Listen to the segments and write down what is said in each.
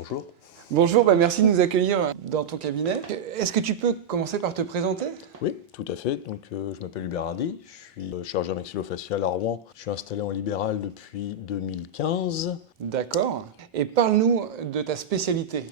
Bonjour. Bonjour, merci de nous accueillir dans ton cabinet. Est-ce que tu peux commencer par te présenter? Oui, tout à fait. Donc, je m'appelle Hubert Hardy, je suis chirurgien maxillofacial à Rouen. Je suis installé en libéral depuis 2015. D'accord. Et parle-nous de ta spécialité.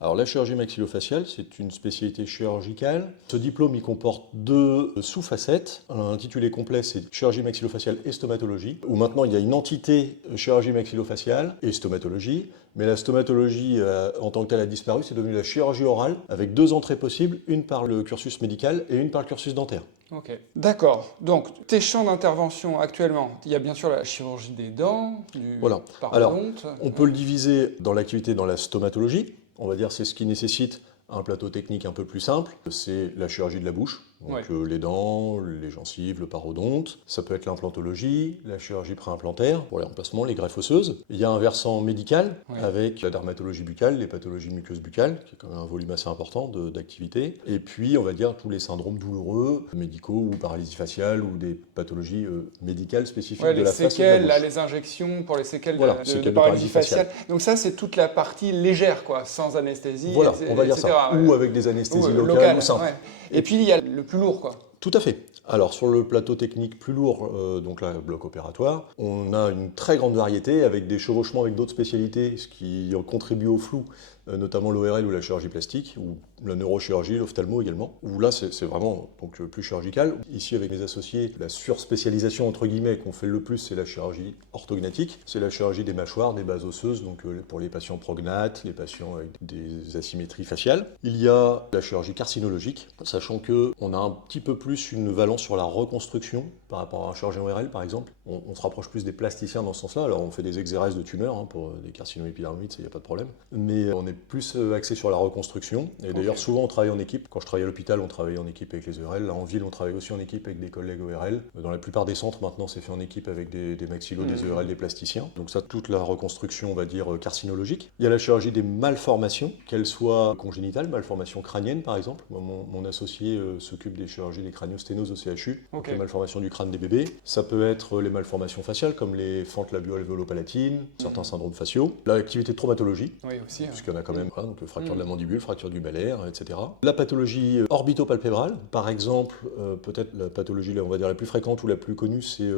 Alors, la chirurgie maxillofaciale, c'est une spécialité chirurgicale. Ce diplôme, il comporte deux sous-facettes. L'intitulé complet, c'est chirurgie maxillofaciale et stomatologie, où maintenant il y a une entité chirurgie maxillofaciale et stomatologie. Mais la stomatologie, en tant que telle, a disparu. C'est devenu la chirurgie orale, avec deux entrées possibles, une par le cursus médical et une par le cursus dentaire. Ok. D'accord. Donc, tes champs d'intervention actuellement, il y a bien sûr la chirurgie des dents, du Voilà. Alors, parodonte. on peut le diviser dans l'activité dans la stomatologie. On va dire c'est ce qui nécessite un plateau technique un peu plus simple. C'est la chirurgie de la bouche, donc les dents, les gencives, le parodonte. Ça peut être l'implantologie, la chirurgie préimplantaire, pour les remplacements, les greffes osseuses. Il y a un versant médical avec la dermatologie buccale, les pathologies muqueuses buccales, qui est quand même un volume assez important d'activité. Et puis, on va dire tous les syndromes douloureux, médicaux ou paralysie faciale ou des pathologies médicales spécifiques de la face et de la séquelles, bouche. là, les injections pour les séquelles séquelles de paralysie faciale. Donc ça, c'est toute la partie légère, quoi, sans anesthésie, Voilà, on va dire ça. Ou avec des anesthésies locales ou simples. Et puis, il y a le plus lourd, quoi. Tout à fait. Alors sur le plateau technique plus lourd, donc là, bloc opératoire, on a une très grande variété avec des chevauchements avec d'autres spécialités, ce qui contribue au flou, notamment l'ORL ou la chirurgie plastique, ou la neurochirurgie, l'ophtalmo également, où là c'est vraiment donc, plus chirurgical. Ici avec mes associés, la surspécialisation entre guillemets qu'on fait le plus, c'est la chirurgie orthognatique, c'est la chirurgie des mâchoires, des bases osseuses, donc pour les patients prognates, les patients avec des asymétries faciales. Il y a la chirurgie carcinologique, sachant qu'on a un petit peu plus une valence sur la reconstruction par rapport à un chirurgien ORL par exemple. On se rapproche plus des plasticiens dans ce sens-là. Alors on fait des exéreses de tumeurs pour des carcinomes épidermoïdes, il n'y a pas de problème. Mais on est plus axé sur la reconstruction. Et d'ailleurs souvent on travaille en équipe. Quand je travaillais à l'hôpital, on travaillait en équipe avec les ORL. Là en ville, on travaille aussi en équipe avec des collègues ORL. Dans la plupart des centres maintenant, c'est fait en équipe avec des maxillos, des ORL, des plasticiens. Donc ça, toute la reconstruction, on va dire, carcinologique. Il y a la chirurgie des malformations, qu'elles soient congénitales, malformations crâniennes par exemple. Mon associé s'occupe des chirurgies des craniosténoses au CHU, donc les malformations du crâne des bébés. Ça peut être les malformations faciales comme les fentes labio-alvéolo-palatines, certains syndromes faciaux. L'activité de traumatologie, puisqu'il y en a quand même, donc fracture de la mandibule, fracture du balaire, etc. La pathologie orbitopalpébrale, par exemple, peut-être la pathologie, on va dire, la plus fréquente ou la plus connue, c'est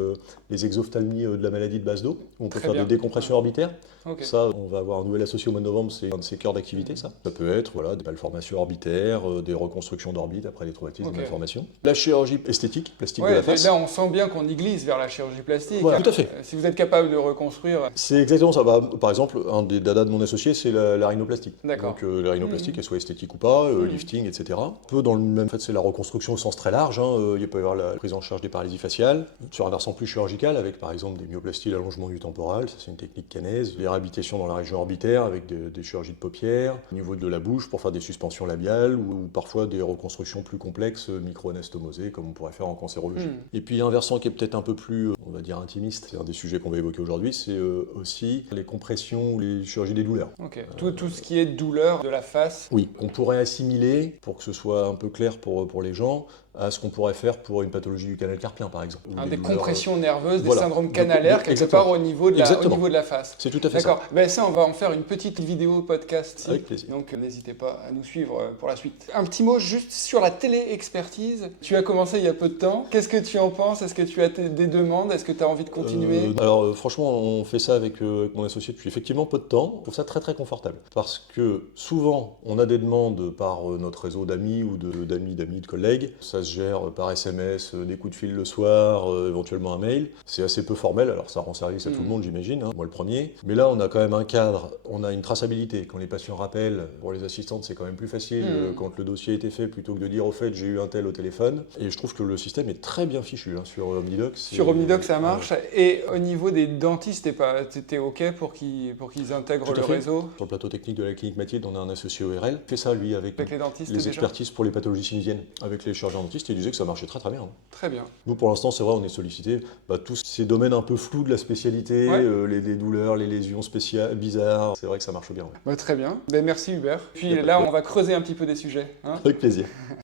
les exophthalmies de la maladie de Basedow, où on peut faire des décompressions orbitaires. Ça, on va avoir un nouvel associé au mois de novembre, c'est un de ses cœurs d'activité, ça. Ça peut être des malformations orbitaires, des reconstructions d'orbites après les traumatismes, des malformations. La chirurgie esthétique, plastique de la face. Là, on sent bien qu'on y glisse vers la chirurgie plastique. Voilà, tout à fait. Si vous êtes capable de reconstruire... C'est exactement ça. Par exemple, un des dadas de mon associé, c'est la rhinoplastie. D'accord. Donc la rhinoplastie, qu'elle soit esthétique ou pas, lifting, etc. Un peu dans le même fait, c'est la reconstruction au sens très large. Il peut y avoir la prise en charge des paralysies faciales. Sur un versant plus chirurgical, avec par exemple des myoplasties, l'allongement du temporal, ça c'est une technique canaise. Les réhabilitations dans la région orbitaire avec des chirurgies de paupières, au niveau de la bouche pour faire des suspensions labiales ou parfois des reconstructions plus complexes, micro-anastomosées, comme on pourrait faire en cancérologie. Et puis un versant qui est peut-être un peu plus, on va dire, intimiste, c'est un des sujets qu'on va évoquer aujourd'hui, c'est aussi les compressions ou les chirurgies des douleurs. Tout ce qui est douleur de la face. Oui, on pourrait assimiler, pour que ce soit un peu clair pour les gens, à ce qu'on pourrait faire pour une pathologie du canal carpien, par exemple. Des compressions nerveuses, des syndromes canalaires, quelque part au niveau de la face. C'est tout à fait ça. D'accord. Ça, on va en faire une petite vidéo podcast. Avec plaisir. Donc, n'hésitez pas à nous suivre pour la suite. Un petit mot juste sur la télé-expertise. Tu as commencé il y a peu de temps. Qu'est-ce que tu en penses? Est-ce que tu as des demandes? Est-ce que tu as envie de continuer? Alors, franchement, on fait ça avec mon associé depuis effectivement peu de temps. Je trouve ça très, très confortable. Parce que souvent, on a des demandes par notre réseau d'amis ou d'amis, de collègues. Ça se gère par SMS, des coups de fil le soir, éventuellement un mail. C'est assez peu formel, alors ça rend service à tout le monde, j'imagine, moi le premier. Mais là, on a quand même un cadre, on a une traçabilité. Quand les patients rappellent, pour les assistantes, c'est quand même plus facile quand le dossier a été fait, plutôt que de dire au fait, j'ai eu un tel au téléphone. Et je trouve que le système est très bien fichu sur Omnidoc. Sur Omnidoc, ça marche. Et au niveau des dentistes, t'es OK pour qu'ils intègrent le réseau? Sur le plateau technique de la clinique Mathilde, on a un associé ORL. Il fait ça, lui, avec les dentistes les expertises pour les pathologies sinusiennes, avec les chirurgiens dentistes, et il disait que ça marchait très très bien. Très bien. Nous, pour l'instant, c'est vrai, on est sollicité. Tous ces domaines un peu flous de la spécialité, les douleurs, les lésions spéciales, bizarres, c'est vrai que ça marche bien. Très bien. Merci Hubert. Puis là, on va creuser un petit peu des sujets. Avec plaisir.